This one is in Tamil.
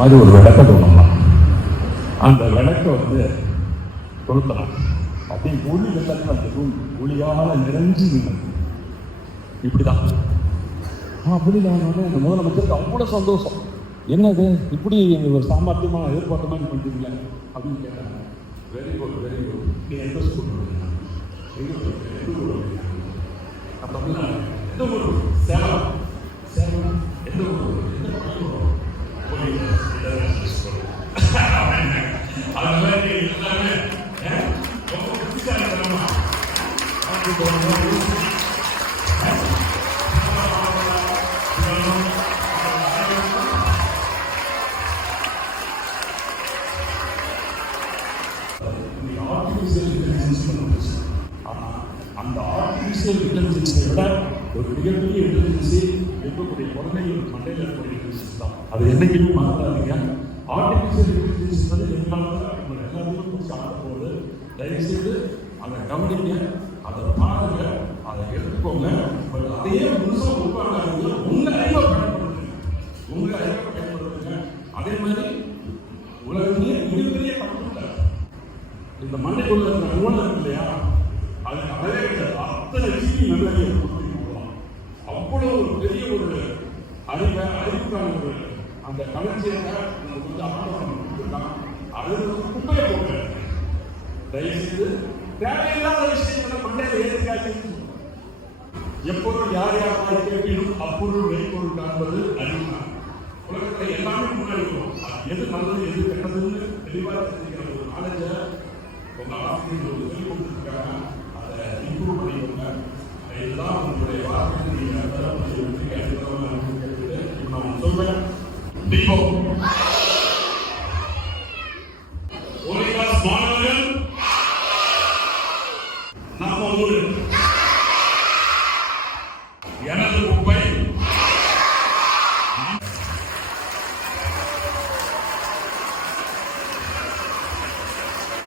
மாதிரி ஒரு விளக்க தோணலாம் அந்த விளக்க வந்து கொளுத்தலாம். அப்படியே ஒளி வெள்ளத்தில் அந்த ரூம் ஒளியால் நிறைஞ்சு நின்னது இப்படிதான். அப்படி அப்படிதான். அந்த முதலமைச்சருக்கு அவ்வளோ சந்தோஷம். என்னது? இப்படி ஒரு சாமர்த்தியமாக எதிர்பார்த்த மாதிரி பண்ணிட்டீங்களே அப்படின்னு கேட்டாங்க. வெரி குட் வெரி குட் நீ எந்த ஸ்கூல் எங்க அந்த artificial intelligence ஐ விட ஒரு மிகப்பெரிய intelligence இருக்கக்கூடிய குழந்தைகள் மண்டையில இருக்கக்கூடிய intelligence தான். அது என்னைக்குமே மறந்துடாதீங்க. artificial intelligence வந்து எங்களால நம்ம எல்லாத்தையும் ஆட போகுது. தயவு செய்து அதை கவனிங்க, அதை பாருங்க, அதை எடுத்துக்கோங்க. பட் அதையே முழுசாக உட்காராதீங்க. உங்க அறிவை பயன்படுத்துங்க. உங்க அறிவை பயன்படுத்துங்க. அதே மாதிரி உலகத்திலேயே மிகப்பெரிய கம்ப்யூட்டர் இந்த மண்ணுக்குள்ள இருக்கிற மூலம் இல்லையா அது அதே அத்தனை ஜிபி மெமரியை அவ்வளோ ஒரு பெரிய ஒரு அறிவை அறிவுக்கான ஒரு அந்த களஞ்சியத்தை நமக்கு வந்து ஆண்டவன் கொடுத்துருக்கான் அது தயவுசெய்து தேவையில்லாத விஷயங்களை மண்டையில் ஏற்காது எப்போதும் யார் யார் வாய் அப்பொருள் மெய்ப்பொருள் காண்பது அறிவுதான். உலகத்துல எல்லாமே முன்னாடி எது நல்லது எது கெட்டதுன்னு தெளிவாக தெரிஞ்சுக்கிற ஒரு நாலேஜ உங்க ஆசிரியர் ஒரு சொல்லி கொடுத்துருக்காங்க. அதை இம்ப்ரூவ் பண்ணிக்கோங்க. இதெல்லாம் உங்களுடைய வார்த்தை நீங்க அதை வந்து வெற்றி நான் சொல்றேன். தீபம். ನಮ್ಮ ಊರು ಎಲ್ಲರೂ